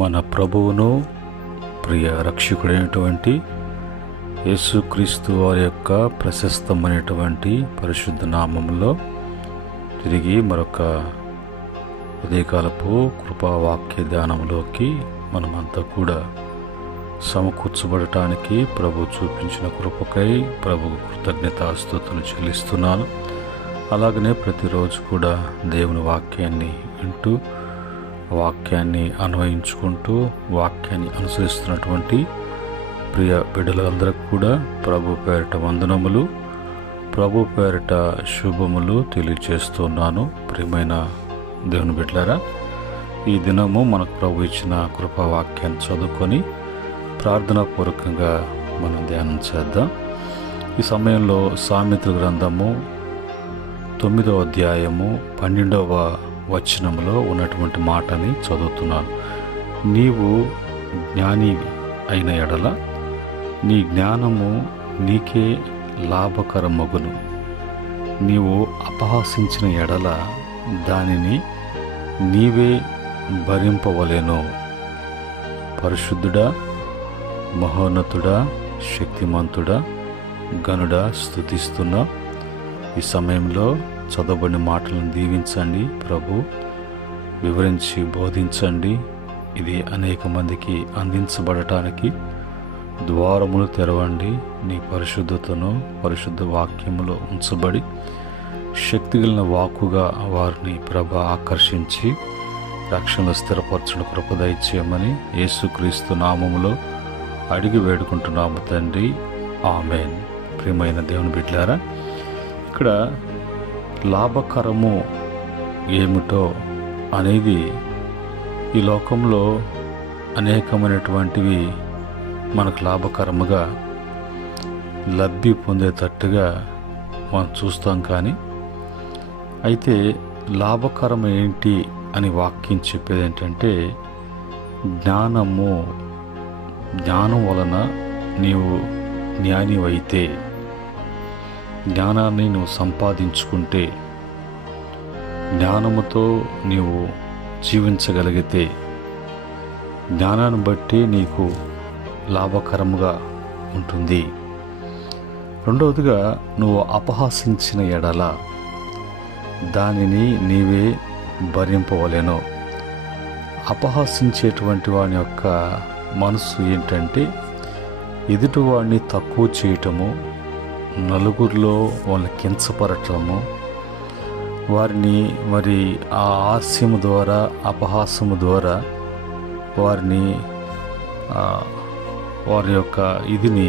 మన ప్రభువును ప్రియ రక్షకుడైనటువంటి యేసుక్రీస్తు వారి యొక్క ప్రశస్తమైనటువంటి పరిశుద్ధ నామములో తిరిగి మరొక ఉదయకాలపు కృపావాక్య ధ్యానంలోకి మనమంతా కూడా సమకూర్చబడటానికి ప్రభు చూపించిన కృపకై ప్రభువు కృతజ్ఞతాస్తుతులు చెల్లిస్తున్నాను. అలాగనే ప్రతిరోజు కూడా దేవుని వాక్యాన్ని వింటూ వాక్యాన్ని అన్వయించుకుంటూ వాక్యాన్ని అనుసరిస్తున్నటువంటి ప్రియ బిడ్డలందరికీ కూడా ప్రభు పేరిట వందనములు, ప్రభు పేరిట శుభములు తెలియజేస్తున్నాను. ప్రియమైన దేవుని బిడ్డలారా, ఈ దినము మనకు ప్రభు ఇచ్చిన కృపావాక్యాన్ని చదువుకొని ప్రార్థనాపూర్వకంగా మనం ధ్యానం చేద్దాం. ఈ సమయంలో సామెతల గ్రంథము 9వ అధ్యాయము 12వ వచనంలో ఉన్నటువంటి మాటని చదువుతున్నాను. నీవు జ్ఞాని అయిన ఎడల నీ జ్ఞానము నీకే లాభకరమగును, నీవు అపహాసించిన ఎడల దానిని నీవే భరింపవలెను. పరిశుద్ధుడా, మహోన్నతుడా, శక్తిమంతుడా, గనుడా స్తుతిస్తున్నా. ఈ సమయంలో చదవబడిన మాటలను దీవించండి ప్రభు, వివరించి బోధించండి. ఇది అనేక మందికి అందించబడటానికి ద్వారములు తెరవండి. నీ పరిశుద్ధతను పరిశుద్ధ వాక్యములో ఉంచబడి శక్తిగలిగిన వాక్కుగా వారిని ప్రభ ఆకర్షించి రక్షణలో స్థిరపరచున కృప దయచేయమని యేసుక్రీస్తు నామములో అడిగి వేడుకుంటున్నాము తండ్రి, ఆమేన్. ప్రియమైన దేవుని బిడ్డలారా, ఇక్కడ లాభకరము ఏమిటో అనేది ఈ లోకంలో అనేకమైనటువంటివి మనకు లాభకరముగా లబ్ధి పొందేటట్టుగా మనం చూస్తాం. కానీ అయితే లాభకరం ఏంటి అని వాక్యం చెప్పేది ఏంటంటే, జ్ఞానం వలన నీవు జ్ఞానివైతే, జ్ఞానాన్ని నువ్వు సంపాదించుకుంటే, జ్ఞానముతో నీవు జీవించగలిగితే, జ్ఞానాన్ని బట్టి నీకు లాభకరముగా ఉంటుంది. రెండవదిగా, నువ్వు అపహాసించిన ఎడల దానిని నీవే భరింపవలెను. అపహాసించేటువంటి వాని యొక్క మనసు ఏంటంటే, ఎదుటివాడిని తక్కువ చేయటము, నలుగురిలో వాళ్ళని కించపరచడము, వారిని మరి ఆ హాస్యము ద్వారా అపహాస్యము ద్వారా వారి యొక్క ఇదిని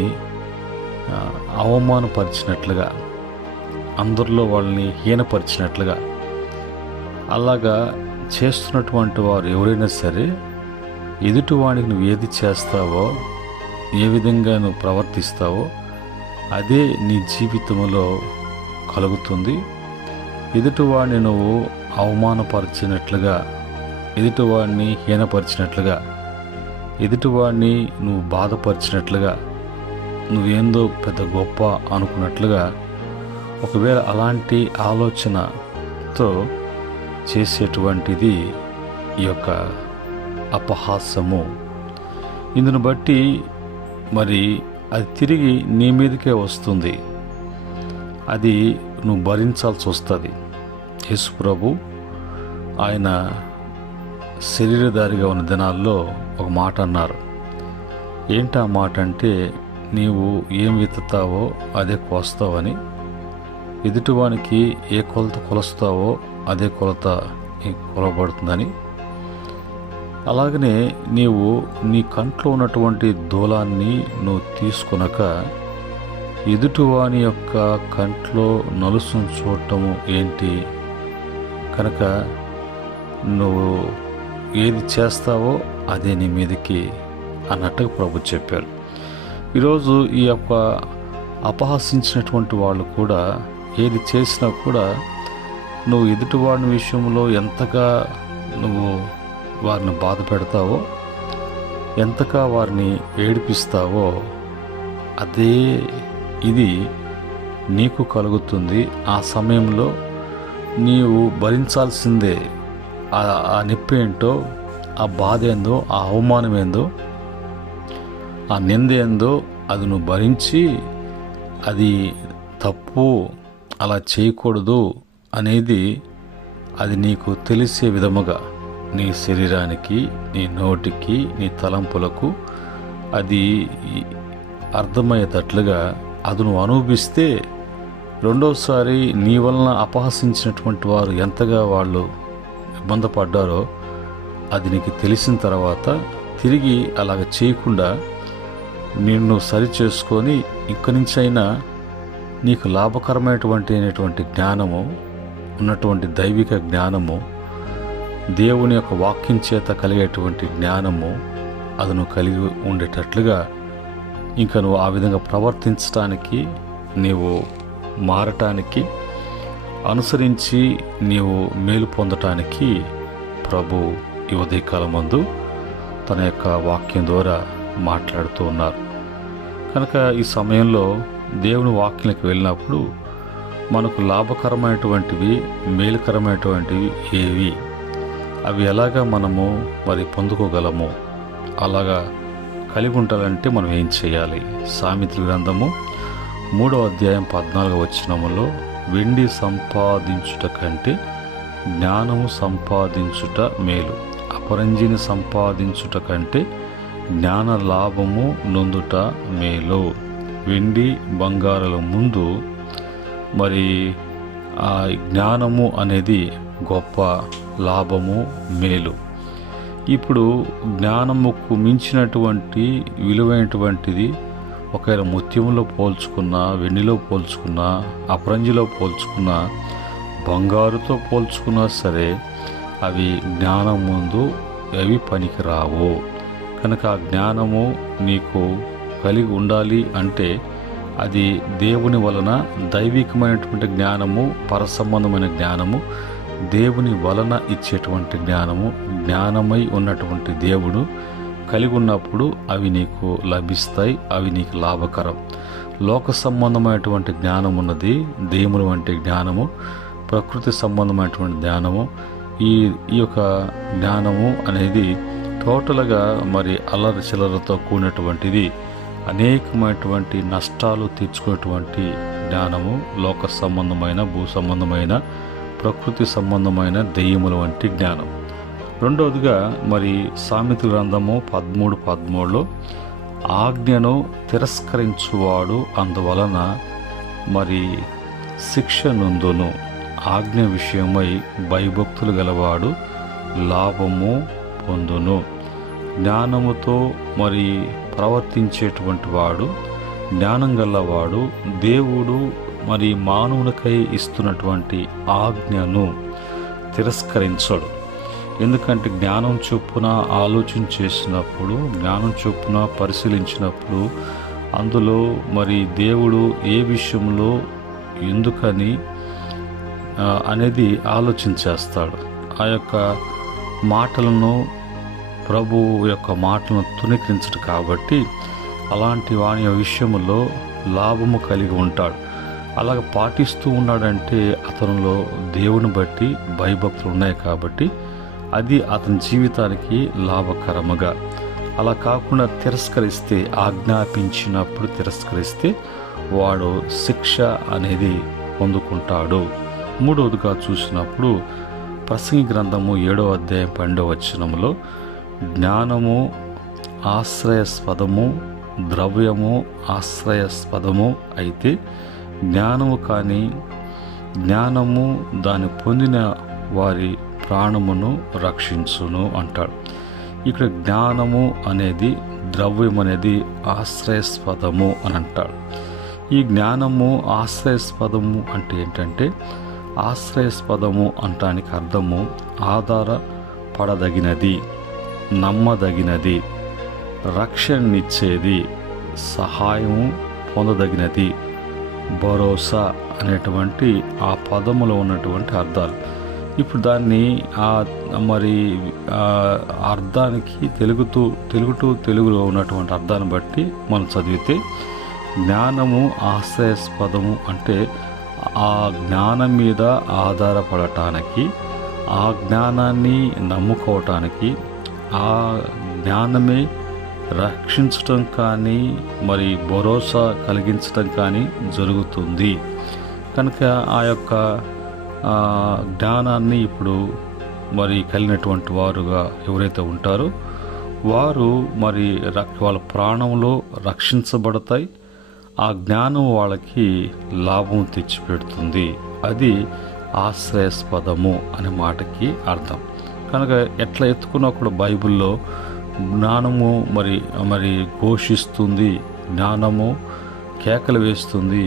అవమానపరిచినట్లుగా, అందరిలో వాళ్ళని హీనపరిచినట్లుగా అలాగా చేస్తున్నటువంటి వారు ఎవరైనా సరే, ఎదుటివాడికి నువ్వు ఏది చేస్తావో, ఏ విధంగా నువ్వు ప్రవర్తిస్తావో అదే నీ జీవితంలో కలుగుతుంది. ఎదుటివాడిని నువ్వు అవమానపరిచినట్లుగా, ఎదుటివాడిని హీనపరిచినట్లుగా, ఎదుటివాడిని నువ్వు బాధపరిచినట్లుగా, నువ్వేందో పెద్ద గొప్ప అనుకున్నట్లుగా, ఒకవేళ అలాంటి ఆలోచనతో చేసేటువంటిది ఈ యొక్క అపహాస్యము. ఇందును బట్టి మరి అది తిరిగి నీ మీదకే వస్తుంది, అది నువ్వు భరించాల్సి వస్తుంది. యేసు ప్రభు ఆయన శరీరధారిగా ఉన్న దినాల్లో ఒక మాట అన్నారు. ఏంటి ఆ మాట అంటే, నీవు ఏం విత్తుతావో అదే కోస్తావని, ఎదుటివానికి ఏ కొలత కొలుస్తావో అదే కొలత కొలబడుతుందని. అలాగనే నీవు నీ కంట్లో ఉన్నటువంటి దూలాన్ని నువ్వు తీసుకొనక ఎదుటివాని యొక్క కంట్లో నలుసును చూడటము ఏంటి? కనుక నువ్వు ఏది చేస్తావో అదే నీ మీదకి అన్నట్టుగా ప్రభు చెప్పారు. ఈరోజు ఈ యొక్క అపహాసించినటువంటి వాళ్ళు కూడా ఏది చేసినా కూడా నువ్వు ఎదుటివాడిని విషయంలో ఎంతగా నువ్వు వారిని బాధ పెడతావో, ఎంతగా వారిని ఏడిపిస్తావో అదే ఇది నీకు కలుగుతుంది. ఆ సమయంలో నీవు భరించాల్సిందే. ఆ నొప్పి ఏంటో, ఆ బాధ ఏందో, ఆ అవమానం ఏందో, ఆ నింద ఏందో అది నువ్వు భరించి అది తప్పు, అలా చేయకూడదు అనేది అది నీకు తెలిసే విధముగా నీ శరీరానికి, నీ నోటికి, నీ తలంపులకు అది అర్థమయ్యేటట్లుగా అది నువ్వు అనుభవిస్తే రెండోసారి నీ వలన అపహసించినటువంటి వారు ఎంతగా వాళ్ళు ఇబ్బంది పడ్డారో అది నీకు తెలిసిన తర్వాత తిరిగి అలాగ చేయకుండా నిన్ను సరి చేసుకొని ఇక్కడి నుంచైనా నీకు లాభకరమైనటువంటి జ్ఞానము ఉన్నటువంటి దైవిక జ్ఞానము, దేవుని యొక్క వాక్యం చేత కలిగేటువంటి జ్ఞానము అది నువ్వు కలిగి ఉండేటట్లుగా ఇంకా నువ్వు ఆ విధంగా ప్రవర్తించడానికి, నీవు మారటానికి, అనుసరించి నీవు మేలు పొందటానికి ప్రభు ఈ ఉదయకాలమందు తన యొక్క వాక్యం ద్వారా మాట్లాడుతూ ఉన్నారు. కనుక ఈ సమయంలో దేవుని వాక్యానికి వెళ్ళినప్పుడు మనకు లాభకరమైనటువంటివి, మేలుకరమైనటువంటివి ఏవి, అవి ఎలాగా మనము మరి పొందుకోగలము, అలాగా కలిగి ఉండాలంటే మనం ఏం చేయాలి? సామెతల గ్రంథము 3వ అధ్యాయం 14వ వచనములో వెండి సంపాదించుట కంటే జ్ఞానము సంపాదించుట మేలు, అపరంజిని సంపాదించుట కంటే జ్ఞాన లాభము నొందుట మేలు. వెండి బంగారాల ముందు మరి ఆ జ్ఞానము అనేది గొప్ప లాభము, మేలు. ఇప్పుడు జ్ఞానముకు మించినటువంటి విలువైనటువంటిది ఒకవేళ ముత్యంలో పోల్చుకున్నా, వెండిలో పోల్చుకున్నా, అపరంజిలో పోల్చుకున్నా, బంగారుతో పోల్చుకున్నా సరే అవి జ్ఞానం ముందు అవి పనికిరావు. కనుక ఆ జ్ఞానము నీకు కలిగి ఉండాలి అంటే అది దేవుని వలన దైవికమైనటువంటి జ్ఞానము, పరసంబంధమైన జ్ఞానము, దేవుని వలన ఇచ్చేటువంటి జ్ఞానము, జ్ఞానమై ఉన్నటువంటి దేవుడు కలిగి ఉన్నప్పుడు అవి నీకు లభిస్తాయి, అవి నీకు లాభకరం. లోక సంబంధమైనటువంటి జ్ఞానం ఉన్నది, దేవుని వంటి జ్ఞానము, ప్రకృతి సంబంధమైనటువంటి జ్ఞానము. ఈ యొక్క జ్ఞానము అనేది టోటల్గా మరి అల్లరి చిల్లరతో కూడినటువంటిది, అనేకమైనటువంటి నష్టాలు తీర్చుకునేటువంటి జ్ఞానము, లోక సంబంధమైన, భూ సంబంధమైన, ప్రకృతి సంబంధమైన దెయ్యముల వంటి జ్ఞానం. రెండవదిగా మరి సామెతల గ్రంథము 13:13లో ఆజ్ఞను తిరస్కరించువాడు అందువలన మరి శిక్ష నొందును, ఆజ్ఞ విషయమై భయభక్తులు గలవాడు లాభము పొందును. జ్ఞానముతో మరి ప్రవర్తించేటువంటి వాడు, జ్ఞానం గలవాడు దేవుడు మరి మానవునికై ఇస్తున్నటువంటి ఆజ్ఞను తిరస్కరించడు. ఎందుకంటే జ్ఞానం చొప్పున ఆలోచన చేసినప్పుడు, జ్ఞానం చొప్పున పరిశీలించినప్పుడు అందులో మరి దేవుడు ఏ విషయంలో ఎందుకని అనేది ఆలోచన చేస్తాడు. ఆ యొక్క మాటలను, ప్రభువు యొక్క మాటలను తుణీకరించడు కాబట్టి అలాంటి వాని విషయంలో లాభము కలిగి ఉంటాడు. అలాగ పాటిస్తూ ఉన్నాడంటే అతనిలో దేవుని బట్టి భయభక్తులు ఉన్నాయి కాబట్టి అది అతని జీవితానికి లాభకరముగా. అలా కాకుండా తిరస్కరిస్తే, ఆజ్ఞాపించినప్పుడు తిరస్కరిస్తే వాడు శిక్ష అనేది పొందుకుంటాడు. మూడవదిగా చూసినప్పుడు ప్రసంగి గ్రంథము 7వ అధ్యాయం 12వ వచనములో జ్ఞానము ఆశ్రయస్పదము, ద్రవ్యము ఆశ్రయస్పదము అయితే జ్ఞానము కానీ జ్ఞానము దాన్ని పొందిన వారి ప్రాణమును రక్షించును అంటాడు. ఇక్కడ జ్ఞానము అనేది, ద్రవ్యం అనేది ఆశ్రయస్పదము అని అంటాడు. ఈ జ్ఞానము ఆశ్రయస్పదము అంటే ఏంటంటే, ఆశ్రయస్పదము అంటానికి అర్థము ఆధారపడదగినది, నమ్మదగినది, రక్షణనిచ్చేది, సహాయము పొందదగినది, భరోసా అనేటువంటి ఆ పదములో ఉన్నటువంటి అర్థాలు. ఇప్పుడు దాన్ని మరి అర్థానికి తెలుగులో ఉన్నటువంటి అర్థాన్ని బట్టి మనం చదివితే జ్ఞానము ఆశ్రయస్పదము అంటే ఆ జ్ఞానం మీద ఆధారపడటానికి, ఆ జ్ఞానాన్ని నమ్ముకోవటానికి, ఆ జ్ఞానమే రక్షించటం కానీ మరి భరోసా కలిగించటం కానీ జరుగుతుంది. కనుక ఆ యొక్క జ్ఞానాన్ని ఇప్పుడు మరి కలిగినటువంటి వారుగా ఎవరైతే ఉంటారో వారు మరి వాళ్ళ ప్రాణంలో రక్షించబడతాయి. ఆ జ్ఞానం వాళ్ళకి లాభం తెచ్చిపెడుతుంది. అది ఆశ్రయాస్పదము అనే మాటకి అర్థం. కనుక ఎట్లా ఎత్తుకున్నా కూడా బైబిల్లో జ్ఞానము మరి ఘోషిస్తుంది, జ్ఞానము కేకలు వేస్తుంది,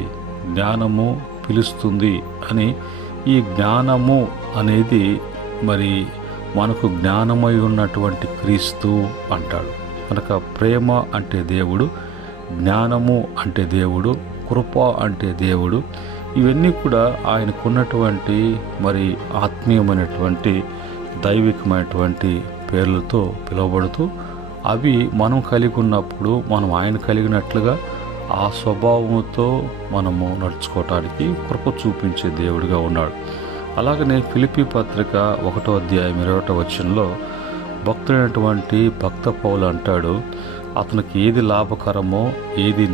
జ్ఞానము పిలుస్తుంది అని ఈ జ్ఞానము అనేది మరి మనకు జ్ఞానమై ఉన్నటువంటి క్రీస్తు అంటాడు. కనుక ప్రేమ అంటే దేవుడు, జ్ఞానము అంటే దేవుడు, కృప అంటే దేవుడు, ఇవన్నీ కూడా ఆయనకున్నటువంటి మరి ఆత్మీయమైనటువంటి దైవికమైనటువంటి పేర్లతో పిలువబడుతూ అవి మనం కలిగి ఉన్నప్పుడు మనం ఆయన కలిగినట్లుగా ఆ స్వభావంతో మనము నడుచుకోవటానికి కృప చూపించే దేవుడిగా ఉన్నాడు. అలాగనే ఫిలిప్పీ పత్రిక 1వ అధ్యాయం 20వ వచనంలో భక్తుడైనటువంటి భక్త పౌలు అంటాడు, అతనికి ఏది లాభకరమో ఏది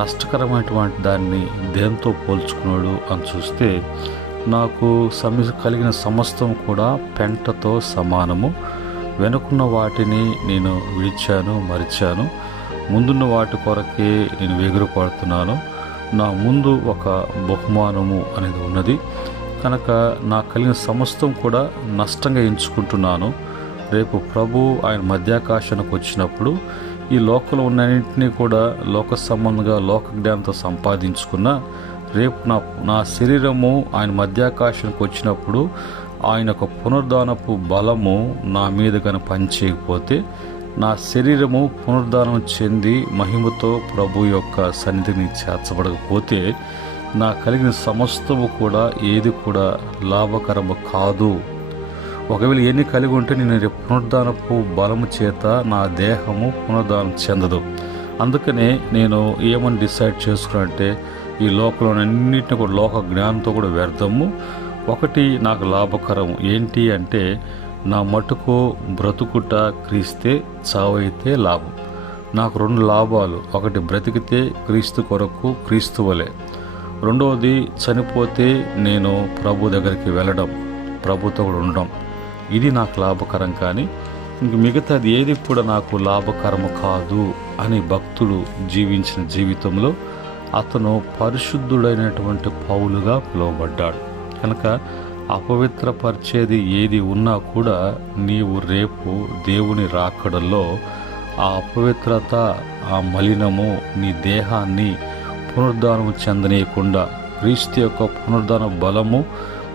నష్టకరమైనటువంటి దాన్ని దేంతో పోల్చుకున్నాడు అని చూస్తే, నాకు కలిగిన సమస్తం కూడా పెంటతో సమానము, వెనుకున్న వాటిని నేను విడిచాను, మరిచాను, ముందున్న వాటి కొరకే నేను ఎగురుపడుతున్నాను, నా ముందు ఒక బహుమానము అనేది ఉన్నది, కనుక నాకు కలిగిన సమస్తం కూడా నష్టంగా ఎంచుకుంటున్నాను. రేపు ప్రభు ఆయన మధ్యాకాశానికి వచ్చినప్పుడు ఈ లోకంలో ఉన్నన్నింటినీ కూడా లోక సంబంధంగా లోక జ్ఞానంతో సంపాదించుకున్న రేపు నా శరీరము ఆయన మధ్యాకాశానికి వచ్చినప్పుడు ఆయన యొక్క పునరుద్ధానపు బలము నా మీద కనుక పనిచేయకపోతే, నా శరీరము పునరుద్ధానం చెంది మహిమతో ప్రభు యొక్క సన్నిధిని చేర్చబడకపోతే, నా కలిగిన సమస్తము కూడా ఏది కూడా లాభకరము కాదు. ఒకవేళ ఎన్ని కలిగి ఉంటే నేను రేపు పునరుద్ధానపు బలము చేత నా దేహము పునరుద్ధానం చెందదు. అందుకనే నేను ఏమని డిసైడ్ చేసుకున్నానంటే, ఈ లోకంలో అన్నింటినీ కూడా లోక జ్ఞానంతో కూడా వ్యర్థము, ఒకటి నాకు లాభకరం ఏంటి అంటే, నా మటుకు బ్రతుకుట క్రీస్తే, చావైతే లాభం. నాకు 2 లాభాలు, ఒకటి బ్రతికితే క్రీస్తు కొరకు క్రీస్తు వలె, రెండవది చనిపోతే నేను ప్రభు దగ్గరికి వెళ్ళడం, ప్రభుతో కూడా ఉండడం, ఇది నాకు లాభకరం. కానీ ఇంక మిగతాది ఏది కూడా నాకు లాభకరము కాదు అని భక్తుడు జీవించిన జీవితంలో అతను పరిశుద్ధుడైనటువంటి పౌలుగా పిలువబడ్డాడు. కనుక అపవిత్రపరిచేది ఏది ఉన్నా కూడా నీవు రేపు దేవుని రాకడలో ఆ అపవిత్రత, ఆ మలినము నీ దేహాన్ని పునరుద్ధానము చెందనీయకుండా, క్రీస్తు యొక్క పునరుద్ధాన బలము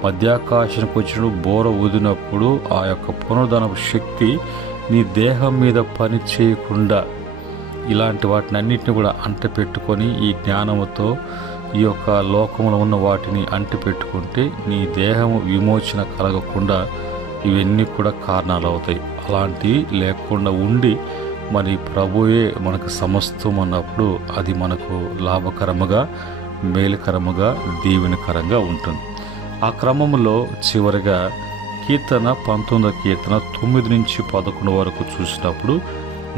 మధ్యాకాశానికి వచ్చినప్పుడు బోర ఊదినప్పుడు ఆ యొక్క పునరుద్ధానపు శక్తి నీ దేహం మీద పని చేయకుండా ఇలాంటి వాటిని అన్నింటినీ కూడా అంటపెట్టుకొని ఈ జ్ఞానముతో ఈ యొక్క లోకంలో ఉన్న వాటిని అంటిపెట్టుకుంటే నీ దేహము విమోచన కలగకుండా ఇవన్నీ కూడా కారణాలు అవుతాయి. అలాంటివి లేకుండా ఉండి మరి ప్రభువే మనకు సమస్తం అన్నప్పుడు అది మనకు లాభకరముగా, మేలుకరముగా, దీవెనకరంగా ఉంటుంది. ఆ క్రమంలో చివరిగా కీర్తన 19వ కీర్తన 9 నుంచి 11 వరకు చూసినప్పుడు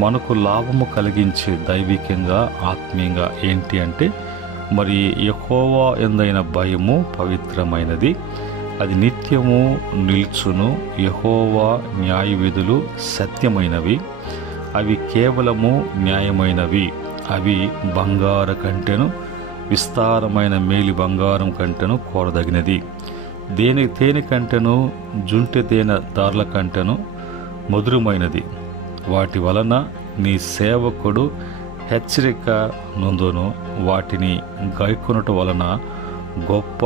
మనకు లాభము కలిగించే దైవికంగా, ఆత్మీయంగా ఏంటి అంటే, మరి యెహోవా యందైన భయము పవిత్రమైనది, అది నిత్యము నిల్చును, యెహోవా న్యాయవిధులు సత్యమైనవి, అవి కేవలము న్యాయమైనవి, అవి బంగారు కంటెను విస్తారమైన మేలి బంగారం కంటెను కోరదగినది, తేనె కంటెను జుంటె తేనె దార్ల కంటెను మధురమైనది, వాటి వలన నీ సేవకుడు హెచ్చరిక నొందును, వాటిని గైకొనుట వలన గొప్ప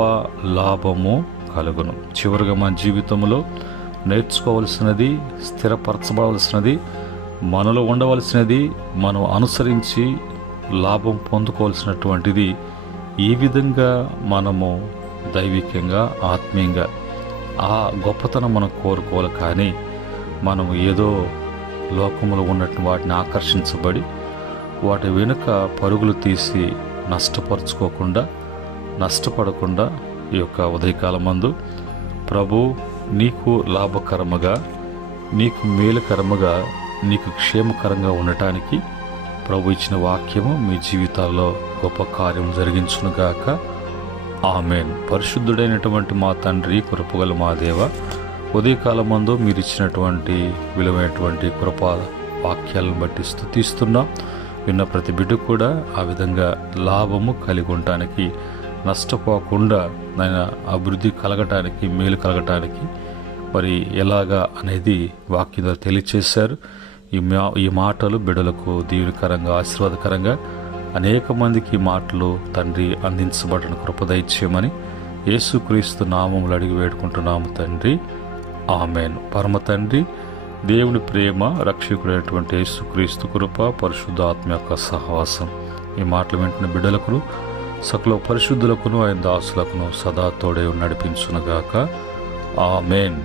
లాభము కలుగును. చివరిగా మన జీవితంలో నేర్చుకోవలసినది, స్థిరపరచబడవలసినది, మనలో ఉండవలసినది, మనం అనుసరించి లాభం పొందుకోవాల్సినటువంటిది, ఈ విధంగా మనము దైవికంగా, ఆత్మీయంగా ఆ గొప్పతనం మనం కోరుకోవాలి. కానీ మనం ఏదో లోకంలో ఉన్నట్టు వాటిని ఆకర్షించబడి వాటి వెనుక పరుగులు తీసి నష్టపడకుండా ఈ యొక్క ఉదయకాలం మందు ప్రభు నీకు లాభకరముగా నీకు మేలుకరముగా, నీకు క్షేమకరంగా ఉండటానికి ప్రభు ఇచ్చిన వాక్యము మీ జీవితాల్లో గొప్ప కార్యం జరిగించునుగాక. ఆమేన్. పరిశుద్ధుడైనటువంటి మా తండ్రి, కృపగల మా దేవ, ఉదయకాలమందు మీరు ఇచ్చినటువంటి విలువైనటువంటి కృపా వాక్యాలను బట్టి స్తుతిస్తున్నాం. విన్న ప్రతి బిడ్డ కూడా ఆ విధంగా లాభము కలిగి ఉండటానికి, నష్టపోకుండా నాయన అభివృద్ధి కలగటానికి, మేలు కలగటానికి మరి ఎలాగా అనేది వాక్యంలో తెలియచేశారు. ఈ మాటలు బిడ్డలకు దీవెనకరంగా, ఆశీర్వాదకరంగా అనేక మందికి ఈ మాటలు తండ్రి అందించబడిన కృప దయచేయమని యేసుక్రీస్తు నామములు అడిగి వేడుకుంటున్నాము తండ్రి. ఆమేన్. పరమ తండ్రి దేవుని ప్రేమ, రక్షకుడైనటువంటి యేసుక్రీస్తు కృప, పరిశుద్ధాత్మ యొక్క సహవాసం ఈ మాటలు వింటున్న బిడ్డలకును, సకల పరిశుద్ధులకును, ఆయన దాసులకును సదా తోడే నడిపించునుగాక. ఆమేన్.